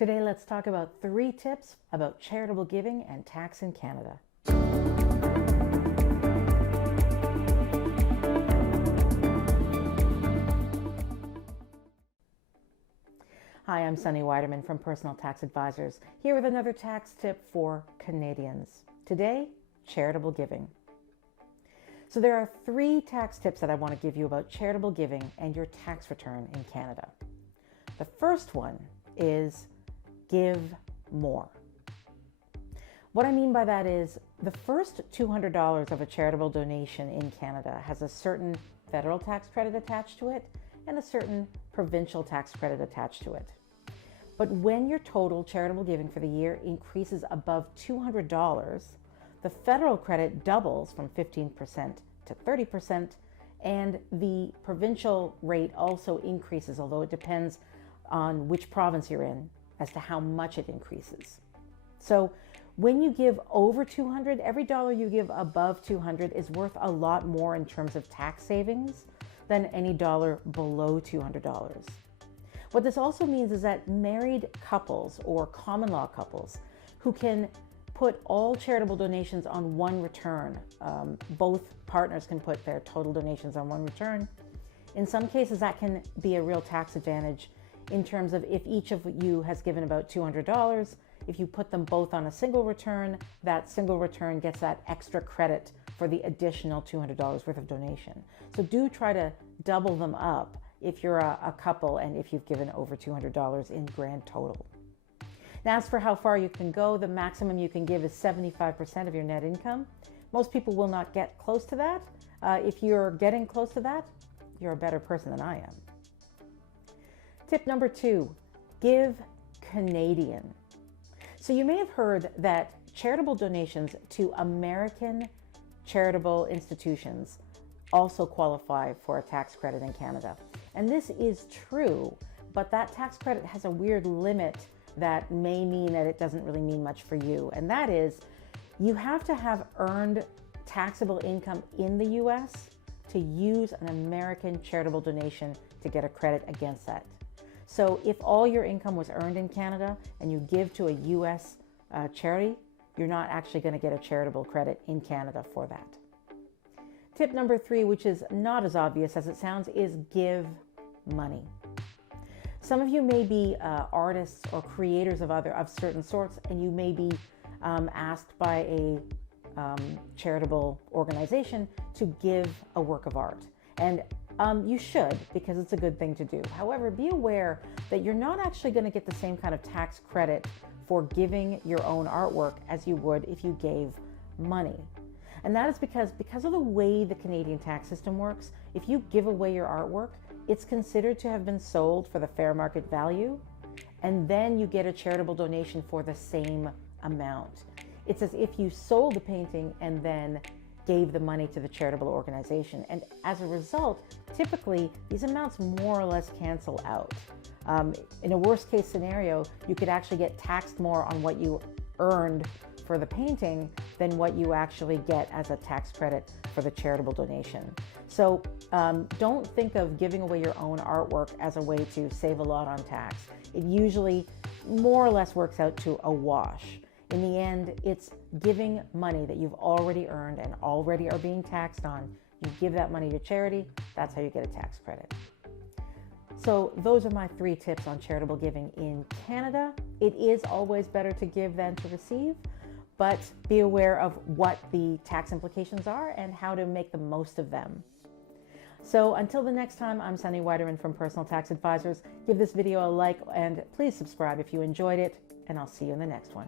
Today, let's talk about 3 tips about charitable giving and tax in Canada. Hi, I'm Sunny Weiderman from Personal Tax Advisors, here with another tax tip for Canadians. Today, charitable giving. So there are 3 tax tips that I want to give you about charitable giving and your tax return in Canada. The first one is give more. What I mean by that is the first $200 of a charitable donation in Canada has a certain federal tax credit attached to it and a certain provincial tax credit attached to it. But when your total charitable giving for the year increases above $200, the federal credit doubles from 15% to 30%, and the provincial rate also increases, although it depends on which province you're in as to how much it increases. So when you give over 200, every dollar you give above 200 is worth a lot more in terms of tax savings than any dollar below $200. What this also means is that married couples or common law couples who can put all charitable donations on one return, both partners can put their total donations on one return. In some cases, that can be a real tax advantage in terms of if each of you has given about $200, if you put them both on a single return, that single return gets that extra credit for the additional $200 worth of donation. So do try to double them up if you're a couple and if you've given over $200 in grand total. Now, as for how far you can go, the maximum you can give is 75% of your net income. Most people will not get close to that. If you're getting close to that, you're a better person than I am. Tip number 2, give Canadian. So you may have heard that charitable donations to American charitable institutions also qualify for a tax credit in Canada. And this is true, but that tax credit has a weird limit that may mean that it doesn't really mean much for you. And that is, you have to have earned taxable income in the US to use an American charitable donation to get a credit against that. So if all your income was earned in Canada and you give to a US charity, you're not actually going to get a charitable credit in Canada for that. Tip number 3, which is not as obvious as it sounds, is give money. Some of you may be artists or creators of certain sorts, and you may be asked by a charitable organization to give a work of art. And you should, because it's a good thing to do. However, be aware that you're not actually going to get the same kind of tax credit for giving your own artwork as you would if you gave money. And that is because of the way the Canadian tax system works, if you give away your artwork, it's considered to have been sold for the fair market value, and then you get a charitable donation for the same amount. It's as if you sold the painting and then gave the money to the charitable organization. And as a result, typically these amounts more or less cancel out. In a worst case scenario, you could actually get taxed more on what you earned for the painting than what you actually get as a tax credit for the charitable donation. So don't think of giving away your own artwork as a way to save a lot on tax. It usually more or less works out to a wash. In the end, it's giving money that you've already earned and already are being taxed on. You give that money to charity, that's how you get a tax credit. So those are my 3 tips on charitable giving in Canada. It is always better to give than to receive, but be aware of what the tax implications are and how to make the most of them. So until the next time, I'm Sunny Weiderman from Personal Tax Advisors. Give this video a like and please subscribe if you enjoyed it, and I'll see you in the next one.